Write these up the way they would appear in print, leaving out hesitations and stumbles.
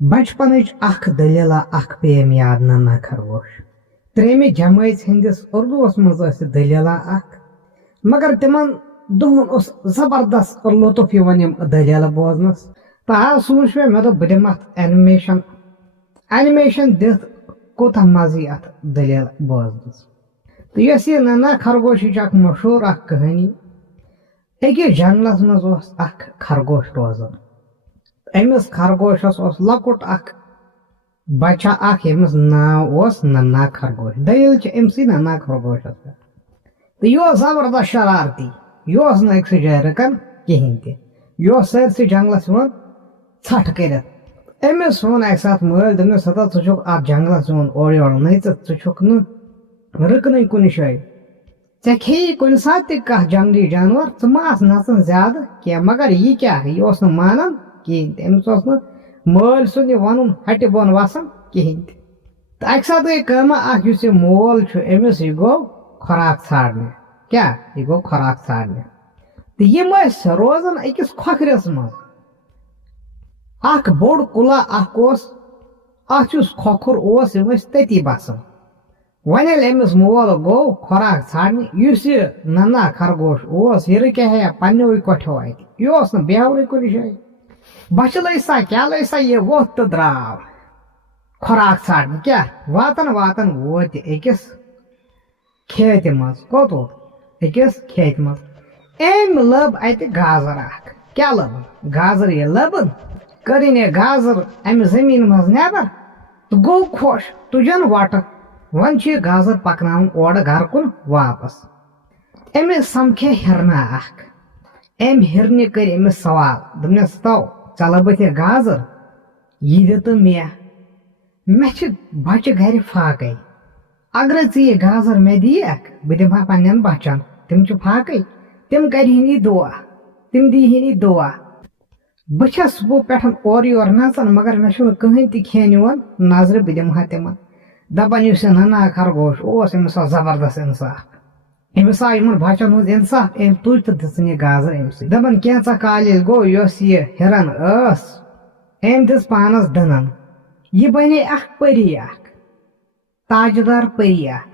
بچپنچ اخ دلیلا اخ پیم یاد ننا خرگوش تریمہ جماعت ہندس اردوس مز دلیلا اخ مگر تمن دہن اس زبردست لطف یوان دلیل بوزنس تو سوچ مے دپ بہ دم ات اینیمیشن دتھ کوتاہ مزہ ات دلیل بوزنس تو یس یہ ننا خرگوش اخ مشہور اخ کہانی اکس جنگلس مز اخ خرگوش روزان امس خرگوشس لکٹ اخ بچہ اخ یمس ناو ننا خرگوش دلیل امسی ننا خرگوشس پہ تو یہ زبردست شرارتی یہ نا اکس جائے رکان کہین تہ یہ سرسی جنگلس ژھٹھ کرت امس وون اکہ سات مل دس ہتا ٹھک ات جنگلس اور یور نچت ٹھک نا رکن کن جائے ے کھیی کن سات تہ کھانا جنگلی جانور ثہ ماس نژان زیادہ کی مگر یہ کیا یہ مانان کہین تہ امس مل سن ون ہٹہ بون وسان کہین تہ اکہ سات گئی کما اخ اس مول امس یہ گو خوراک ژھانڈنے کیا یہ گو خوراک ژھانڈنے تو یم روزان اکس کھوکھرس مز اخ بوڑ کلا اخ ات کھوکھر یم تتی بسان ون امس مول گو خوراک ژھانڈنے اس یہ ننا خرگوش یہ رکیا ہے پنو کٹھو ات یہ بیہورے کن جائے بچہ لگ سا کیا لگ سا یہ ووت تو درو خوراک ژھانڈنے کیا واتن واتن ووت اکس کھیت مز کوت ووت اکس کھیت مز ام لب ات گازر اخ کیا لبن گازر یہ لبن کرن یہ گازر امہ زمین مز نیبر تو گو خوش تجن وٹ ون یہ گازر پکنان اور گھر کن واپس امس سمکھے ہرنا اخ ام ہرنہ کر امس سوال دپنس تو ژٕ لبتھ یہ گازر یہ دت مے بچہ گھر فاقے اگر ژٕ یہ گازر مے دیکھ بہ دمہا پنن بچن تم فاقے تم کرہنی دعا تم دیہنی دعا بہ چھس صبح پہ اور یور نژان مگر مے کہین تہ کھین یوان نظر بہ دمہا تمن دپان اس ننا خرگوش امس زبردست انصاف امس آو یمن بچن ہند انصاف ام تج تو دژن یہ گازر امس دپان کینژا کال ییٚلہِ گوٚو یۄس یہ ہرن ام دژ پانس دنن یہ بنے اخ پری اخ تاجدار پری اخ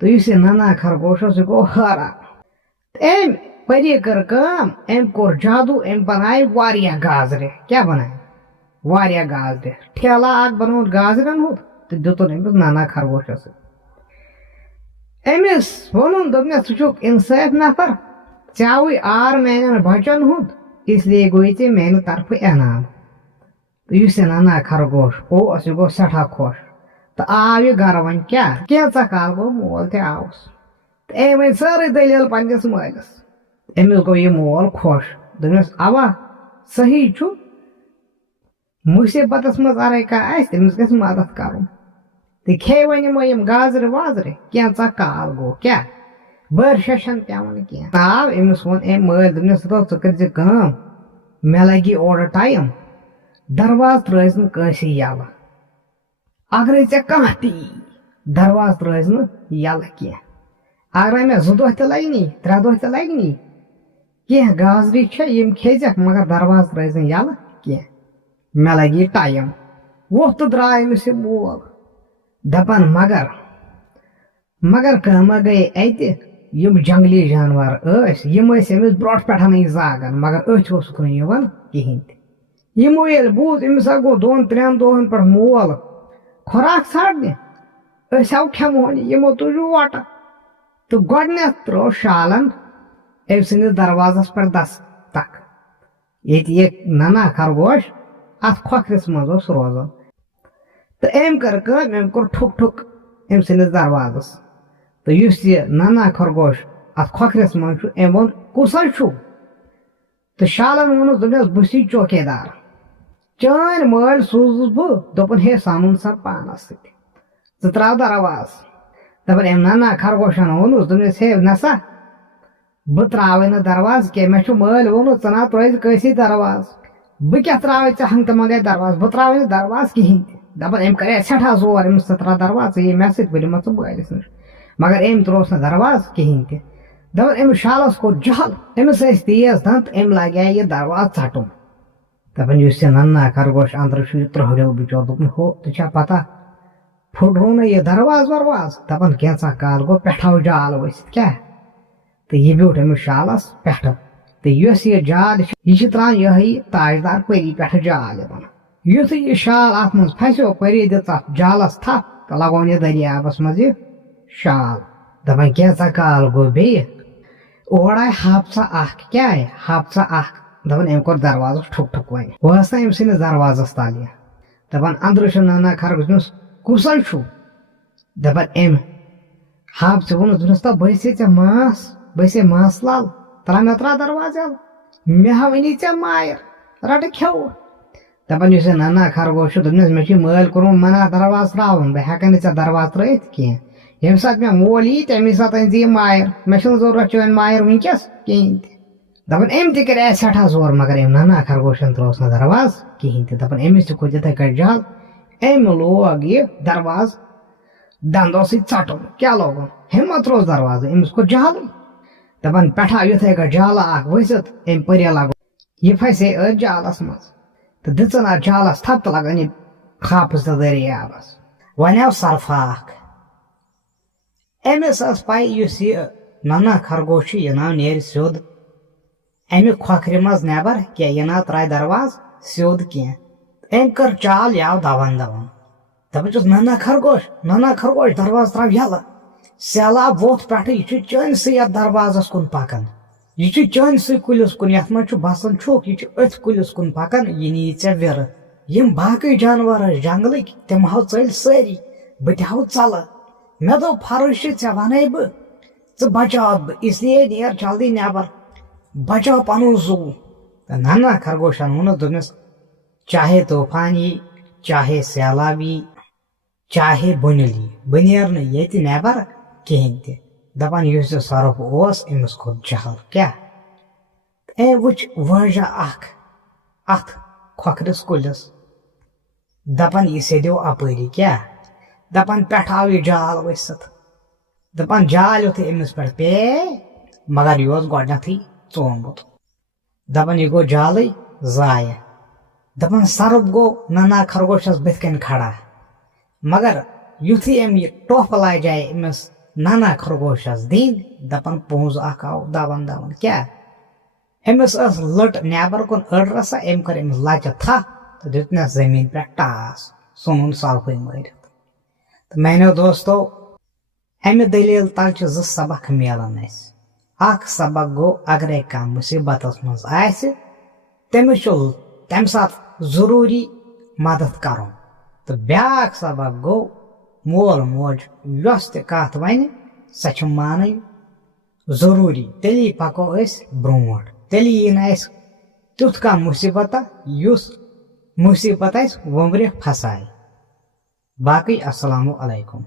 تو اس ننا خرگوش یہ گو حیران ام پری کر کام ام کور جادو ام بنائے واریاہ گازرِ کیا بنائے واریاہ گازرِ ٹھیلا اخ بنووُن گازرن ہُنٛد تو دتن امس ننا خرگوشس امس وونن دپنس ژٕ چھُکھ انصاف نفر ژےٚ آوُے آر میانن بچن ہُنٛد اس لیے گوٚوُے ژےٚ میانہِ طرفہٕ انعام تو اس ننا خرگوش یہ گو سٹھاہ خوش تو آو یہ گھر ون کیا کینژا کال گو مول تہ آوس تو ام ون سٲرٕے دلیل پننس مالس امس گو یہ مول خوش دپنس اوا صحیح چھُ مصیبتس مز اگر کانٛہہ آسہِ تٔمِس گژھِ مدد کرُن تو کھے ون یم گازر وازر کینژا کال گو کیا بر ششن پیون کی آو امس ون ام مل دپنس ژٕ کٔرزِ کٲم مے لگی اور ٹایم درواز ترٲیز نہٕ کٲنٛسہِ یلہٕ اگرے ژےٚ کانٛہہ تہِ یی درواز ترٲیز نہٕ یلہٕ کینٛہہ اگرے مےٚ 2 دۄہ تہِ لگنی 3 دۄہ تہِ لگنی کینٛہہ گازرِ چھےٚ یم کھیزیکھ مگر درواز ترٲیز نہٕ یلہٕ کینٛہہ مے لگی ٹایم ووتھ تہٕ درٛاو أمِس یہِ مول دپان مگر کٲما گٔے اتہِ یم جنگلی جانور یم أمس برونٛٹھ پٮ۪ٹھنٕے زاگان مگر أتھۍ اوسُکھ نہٕ یِوان کہیٖنۍ تہِ یمو ییٚلہِ بوٗز أمِس ہا گوٚو 2-3 دۄہن پٮ۪ٹھ مول خوراک ژھانڈنہِ أسۍ آو کھٮ۪مہونہِ یمو تُج وۄٹہٕ تہٕ گۄڈنیتھ ترٲو شالن أمۍ سٕنٛدِس دروازس پٮ۪ٹھ دستک ییٚتہِ یہِ ننا خرگوش ات کھوکھرس منٛز اوس روزان تو ام کر کٲم ام کوٚر ٹھُک ٹھُک أمۍ سٕنٛدِس دروازس تو یُس یہِ ننا خرگوش ات کھوکھرس منٛز چھُ أمۍ ووٚن کُس حظ چھُو تو شالن ووٚنُس دوٚپنس بہٕ چھُسے چوکیدار چٲنۍ مٲلۍ سوٗزُس بہٕ دوٚپُن ہے سنُن سا پانس سۭتۍ ژٕ تراو درواز دپان أمۍ ننا خرگوشن ووٚنُس دوٚپنس ہے نسا بہٕ تراوے نہٕ درواز کینٛہہ مےٚ چھُ مٲلۍ ووٚنمُت ژٕ نا ترٲیزِ کٲنٛسی درواز بہٕ کیٛاہ تراوے ژےٚ ہنٛگ تہٕ منٛگے درواز بہٕ تراوے نہٕ درواز کہیٖنۍ تہِ دپان أمۍ کرے سٮ۪ٹھاہ زور أمِس ژٕ ترٛاو درواز ژٕ یہِ مےٚ سۭتۍ بہٕ دِمتھ ژٕ مٲلِس نِش مگر أمۍ ترٛووُس نہٕ درواز کہیٖنۍ تہِ دپان أمِس شالس کوٚر جل أمِس ٲسۍ تیز دنٛد أمۍ لگے یہِ درواز ژٹُن دپان یُس یہِ ننا خرگوش اندر چھُ یہِ ترٛوہریو بِچور دوٚپُن ہُہ ژےٚ چھا پتہ پھُٹروو نہ یہِ درواز ورواز دپان کینٛژاہ کال گوٚو پٮ۪ٹھٕ آو جال ؤسِتھ کیٛاہ تہٕ یہِ بیوٗٹھ أمِس شالس پٮ۪ٹھٕ تہٕ یۄس یہِ جال چھِ یہِ چھِ ترٛاوان یِہوٚے تاجدار پٔری پٮ۪ٹھٕ جال یِوان یُتھُے یہِ شال اتھ منٛز پھسیو پٔری دِژ اتھ جالس تھپھ تہٕ لگوون یہِ دٔریابس منٛز یہِ شال دپان کینٛژاہ کال گوٚو بیٚیہِ اور آیہِ ہاپژا اکھ کیٛاہ آیہِ ہاپژا اکھ دپان أمۍ کوٚر دروازس ٹھُک ٹھُک وۄنۍ بہٕ ٲس نا أمۍ سٕنٛدِس دروازس تل یہِ دپان اندرٕ چھُ ننا خرگوش دوٚپنس کُس حظ چھُو دپان أمۍ ہاپژٕ ووٚنُس دوٚپنس تا بہٕ ژےٚ بہٕ ہے ماس لال مےٚ ترٛاو دروازٕ یلہٕ مےٚ ہا ؤنی ژےٚ مایر رٹہٕ کھٮ۪وٕ دپان یُس یہِ ننا خرگوش چھُ دوٚپنس مےٚ چھُ مٲلۍ کوٚرمُت منع دروازٕ ترٛاوُن بہٕ ہٮ۪کے نہٕ ژےٚ دروازٕ ترٛٲیِتھ کینٛہہ ییٚمہِ ساتہٕ مےٚ مول یی تمی ساتہٕ أنۍ زِ یہِ مایر مےٚ چھُنہٕ ضروٗرت چٲنۍ مایر وٕنکٮ۪س کِہیٖنۍ تہِ دپان أمۍ تہِ کَرے سٮ۪ٹھاہ زور مگر أمۍ ننا خرگوشن ترٛووُس نہٕ دروازٕ کِہیٖنۍ تہِ دپان أمِس تہِ کھوٚت یِتھٕے کٔٹھۍ جل أمۍ لوگ یہِ دروازٕ دندو سۭتۍ ژٹُن کیٛاہ لوگُن ہمت روز دروازٕ أمِس کوٚر جالٕے دپان پٮ۪ٹھٕ آو یِتھٕے کٔٹھۍ جالہٕ اکھ ؤسِتھ أمۍ پٔریا لگو یہِ پھسے أتھۍ جالس منٛز تہٕ دِژٕن اتھ جالس تھپھ تہٕ لگان یہِ ہاپس تہٕ دٔریابس وۄنۍ آو سرفا اکھ أمِس ٲس پاے یُس یہِ ننا خرگوش چھُ یہِ ناو نیرِ سیوٚد امہِ کھۄکھرِ منٛز نٮ۪بر کینٛہہ یہِ ناو ترٛایہِ دروازٕ سیوٚد کینٛہہ أمۍ کٔر چال یہِ آو دوان دپان چھُس ننا خرگوش دروازٕ ترٛاو یلہٕ سہلاب ووٚتھ پٮ۪ٹھٕ یہِ چھُ چٲنسٕے یتھ دروازس کُن پکان یہِ چھُ چٲنسٕے کُلِس کُن یتھ منٛز چھُ بسان چھُکھ یہِ چھُ أتھۍ کُلِس کُن پکان یہِ نِیہِ ژےٚ وِرٕ یِم باقٕے جانور ٲسۍ جنگلٕکۍ تِم ہاو ژٔلۍ سٲری بہٕ تہِ ہاو ژلہٕ مےٚ دوٚپ فرٕض چھِ ژےٚ ونے بہٕ ژٕ بچاوتھ بہٕ اس لیے نیر جلدی نٮ۪بر بچاو پنُن زوٗ تہٕ ننا خرگوشن ووٚنُس دوٚپنس چاہے طوفان یی چاہے سہلاب یی چاہے بُنِل یی بہٕ نیرٕ نہٕ ییٚتہِ نٮ۪بر کِہیٖنۍ تہِ دپان یُس یہِ سۄرُپھ اوس أمِس کھوٚت جہل کیٛاہ أمۍ وٕچھ وٲجا اکھ اتھ کھۄکھرِس کُلِس دپان یہِ سیدیو اپٲری کیٛاہ دپان پٮ۪ٹھٕ آو یہِ جال ؤسِتھ دپان جال یُتھُے أمِس پٮ۪ٹھ پیٚیے مگر یہِ اوس گۄڈنیتھٕے ژومُت دپان یہِ گوٚو جالٕے ضایہِ دپان سرُپھ گوٚو ننا خرگوشس بٕتھِ کَنۍ کھڑا مگر یُتھُے أمۍ یہِ ٹۄپھ لاجاے أمِس ننا خرگوشس دِنۍ دپان پونٛز اکھ آو دوان کیٛاہ أمِس ٲس لٔٹ نٮ۪بر کُن أڑ رژھا أمۍ کٔر أمِس لچہِ تھپھ تہٕ دیُتنس زٔمیٖن پٮ۪ٹھ ٹاس ژھُنُن سرپھٕے مٲرِتھ تہٕ میانیو دوستو امہِ دٔلیٖل تل چھِ زٕ سبق میلان اسہِ اکھ سبق گوٚو اگرے کانٛہہ مُصیبتس منٛز آسہِ تٔمِس چھُ تمہِ ساتہٕ ضروٗری مدد کرُن تہٕ بیٛاکھ سبق گوٚو مول موج یۄس تہِ کتھ ونہِ سۄ چھِ مانٕنۍ ضروٗری تیٚلی پکو أسۍ برونٛٹھ تیٚلہِ یی نہٕ اسہِ تیُتھ کانٛہہ مُصیبتا یُس مُصیبت اسہِ وُمبرِ پھسایہِ باقٕے السلامُ علیکُم